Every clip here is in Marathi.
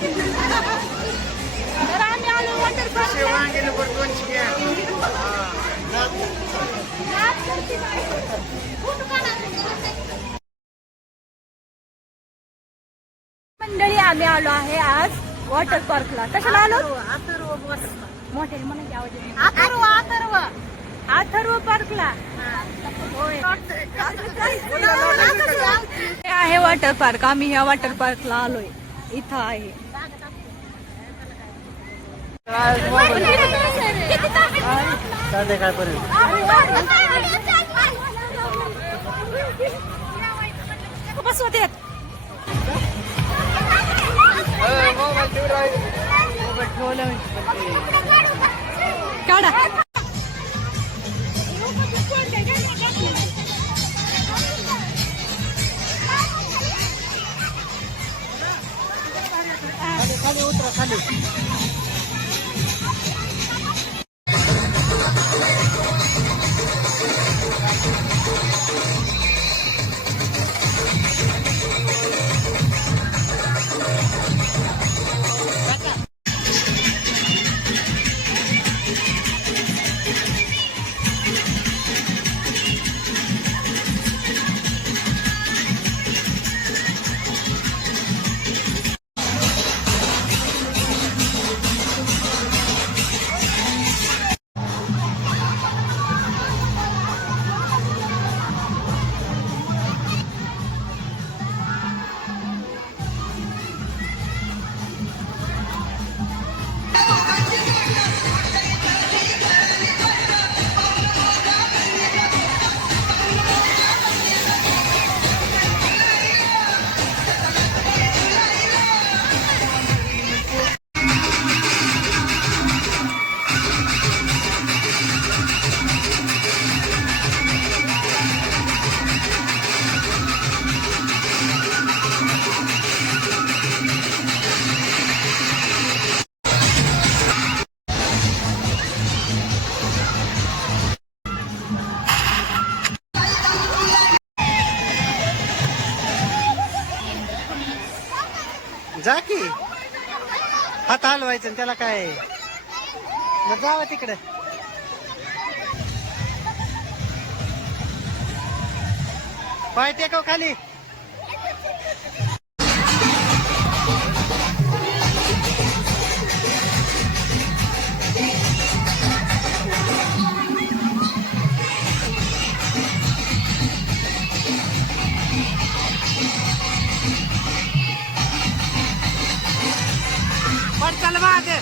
तर आम्ही आलो वॉटर मंडळी आम्ही आलो आहे आज वॉटर पार्कला. कशाला आलो? मोठे म्हणायचे आवाज अथर्व पार्कला. हे आहे वॉटर पार्क. आम्ही ह्या वॉटर पार्कला आलोय. इथं आहे बस होते काढा. खाली उतरा खाली. जा की हात हलवायचं त्याला काय. मग जावा तिकडे. पाय टेकव खाली. चल बाहर आले.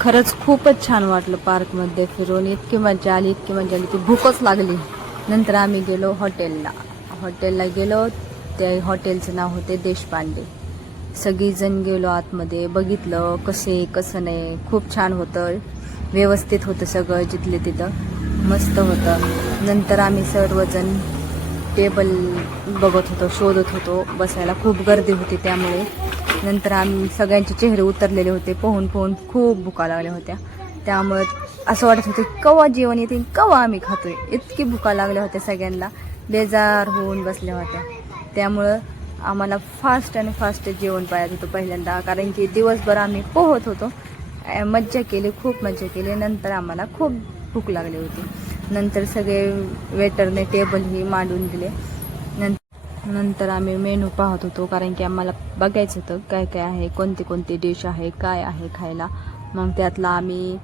खरंच खूपच छान वाटलं पार्कमध्ये फिरून. इतकी मजा आली, इतकी मजा आली, ती भूकच लागली. नंतर आम्ही गेलो हॉटेलला गेलो. त्या हॉटेलचं नाव होते देशपांडे. सगळीजण गेलो आतमध्ये, बघितलं कसं नाही. खूप छान होतं, व्यवस्थित होतं सगळं, जिथले तिथं मस्त होतं. नंतर आम्ही सर्वजण टेबल बघत होतो, शोधत होतो बसायला. खूप गर्दी होती त्यामुळे. नंतर आम्ही सगळ्यांचे चेहरे उतरलेले होते, पोहून खूप भुका लागल्या होत्या. त्यामुळे असं वाटत होतं कवा जेवण येते, कवा आम्ही खातोय. इतकी भुका लागल्या होत्या सगळ्यांना, बेजार होऊन बसल्या होत्या. त्यामुळं आम्हाला फास्ट जेवण पाहिजे होतं पहिल्यांदा, कारण की दिवसभर आम्ही पोहत होतो. मज्जा केली, खूप मज्जा केली. नंतर आम्हाला खूप भूक लागली होती. नंतर सगळे वेटरने टेबल ही मांडून दिले. नंतर आम्ही मेनू पाहत होतो, कारण की आम्हाला बघायचं होतं काय काय आहे, कोणती डिश आहे, काय आहे खायला. मग त्यातला आम्ही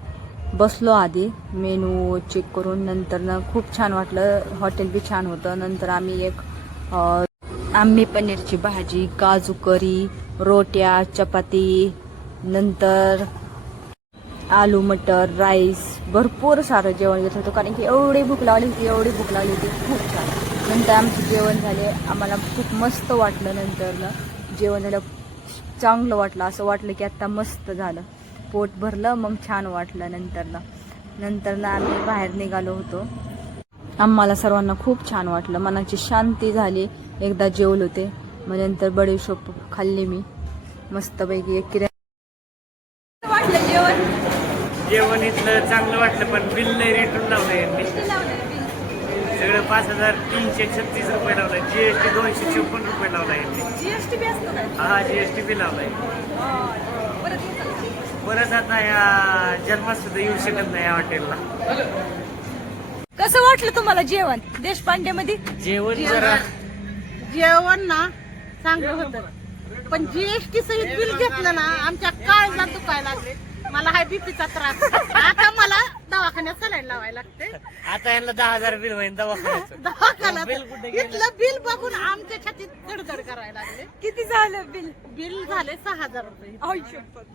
बसलो आधी मेनू चेक करून. नंतर खूप छान वाटलं, हॉटेल बी छान होतं. नंतर आम्ही आंबी पनीरची भाजी, काजू करी, रोट्या, चपाती, नंतर आलू मटर, राईस, भरपूर सारं जेवण घेत होतो, कारण की एवढी भूक लागली होती खूप छान. नंतर आमचे जेवण झाले, आम्हाला खूप मस्त वाटलं. नंतर जेवण झालं, चांगलं वाटलं, असं वाटलं की आता मस्त झालं, पोट भरलं, मग छान वाटलं. नंतर आम्ही बाहेर निघालो होतो. आम्हाला सर्वांना खूप छान वाटलं, मनाची शांती झाली. एकदा जेवलो होते, मग नंतर बडीशोप खाल्ली मी मस्तपैकी. वाटलं जेवण इथलं चांगलं वाटलं, पण बिल नाही रिटर्न लावलं यांनी. सगळं 5,336 रुपये लावलाय. जीएसटी 256 रुपये लावलाय यांनी. जीएसटी बी असतो काय? हा, जीएसटी बी लावलाय. परत आता या जन्मात सुद्धा येऊ शकत नाही या हॉटेलला. कसं वाटलं तुम्हाला जेवण देशपांडे मध्ये? जेवण ना चांगलं होतं, पण जीएसटी सहित बिल घेतलं ना आमच्या काळजात दुखायला लागले. मला हाय बीपीचा त्रास. आता मला दवाखान्यात सलाईन लावायला लागते. आता यांना 10,000 बिल होईल दवाखान्यात. इथलं बिल बघून आमच्या छातीत धडधड करायला लागले. किती झालं बिल? बिल झाले 6,000 रुपये. आई शपथ.